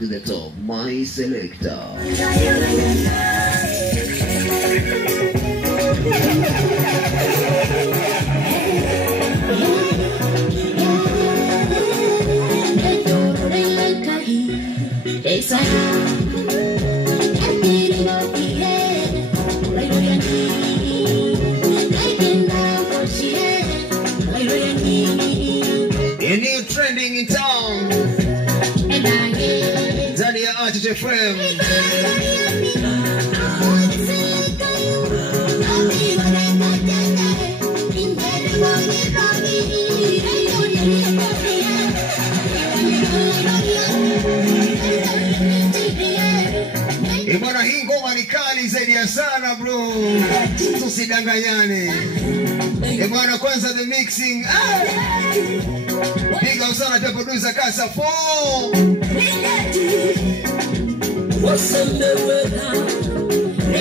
to the top, my selector. A new trending in town. Zania Artist FM. Ibana hii ngoma ni kali zaidi ya sana bro. Tusidanganyane. Ibana kwanza the mixing. Big up sana kwa producer Kasa 4. What's in the weather?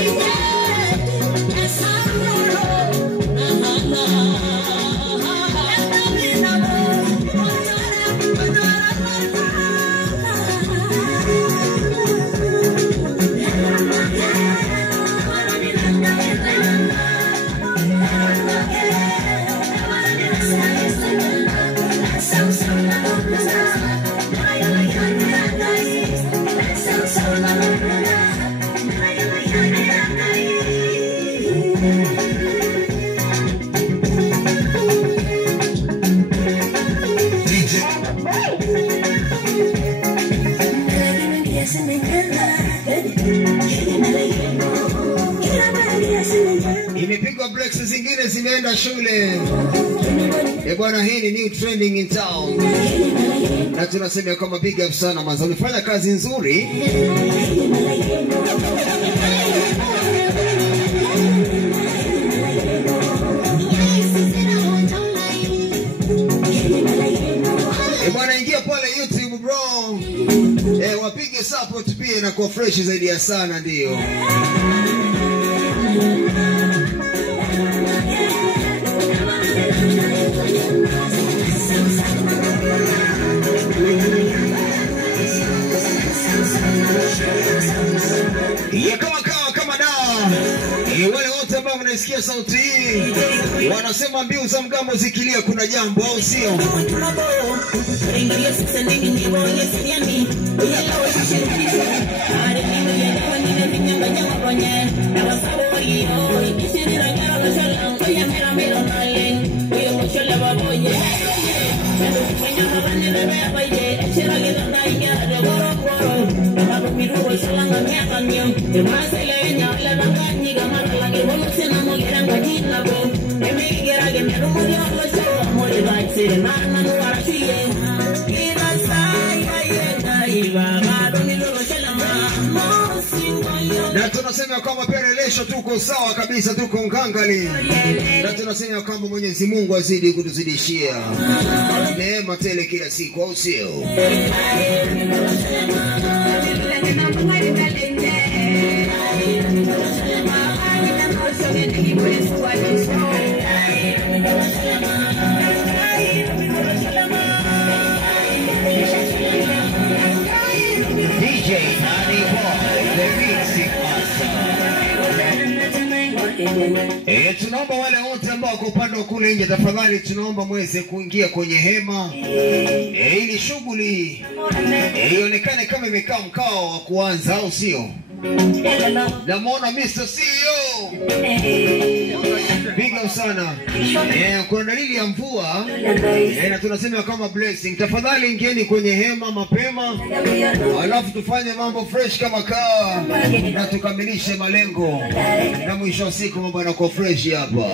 Imepigwa breaks zingine zimeenda shule. Bwana hii ni new trending in town. Na tunasema kama big up sana manzo. Ulifanya kazi nzuri. Bwana ingia pale YouTube bro. Wapige support pia na kwa fresh zaidi ya sana ndio. Kama dawa. Wale wote ambao mnasikia sauti hii wanasema mbiu za mgambo zikilia kuna jambo au sio? Na tunasema kwamba perelesho tuko sawa kabisa, tuko ngangali. Na tunasema kwamba Mwenyezi Mungu azidi kutuzidishia neema tele kila siku au sio? DJ Nani Boy, the mixing master. Tunaomba wale wote ambao wako upande wa kule nje tafadhali tunaomba mweze kuingia kwenye hema. Ili shughuli ionekane kama imekaa mkao wa kuanza au sio? Namuona Mr. CEO. Big up sana. Kuna dalili ya mvua. Na tunasema kama blessing. Tafadhali ingieni kwenye hema mapema. Alafu tufanye mambo fresh kama kawa. Na tukamilishe malengo. Na mwisho wa siku mambo yanakuwa fresh hapa.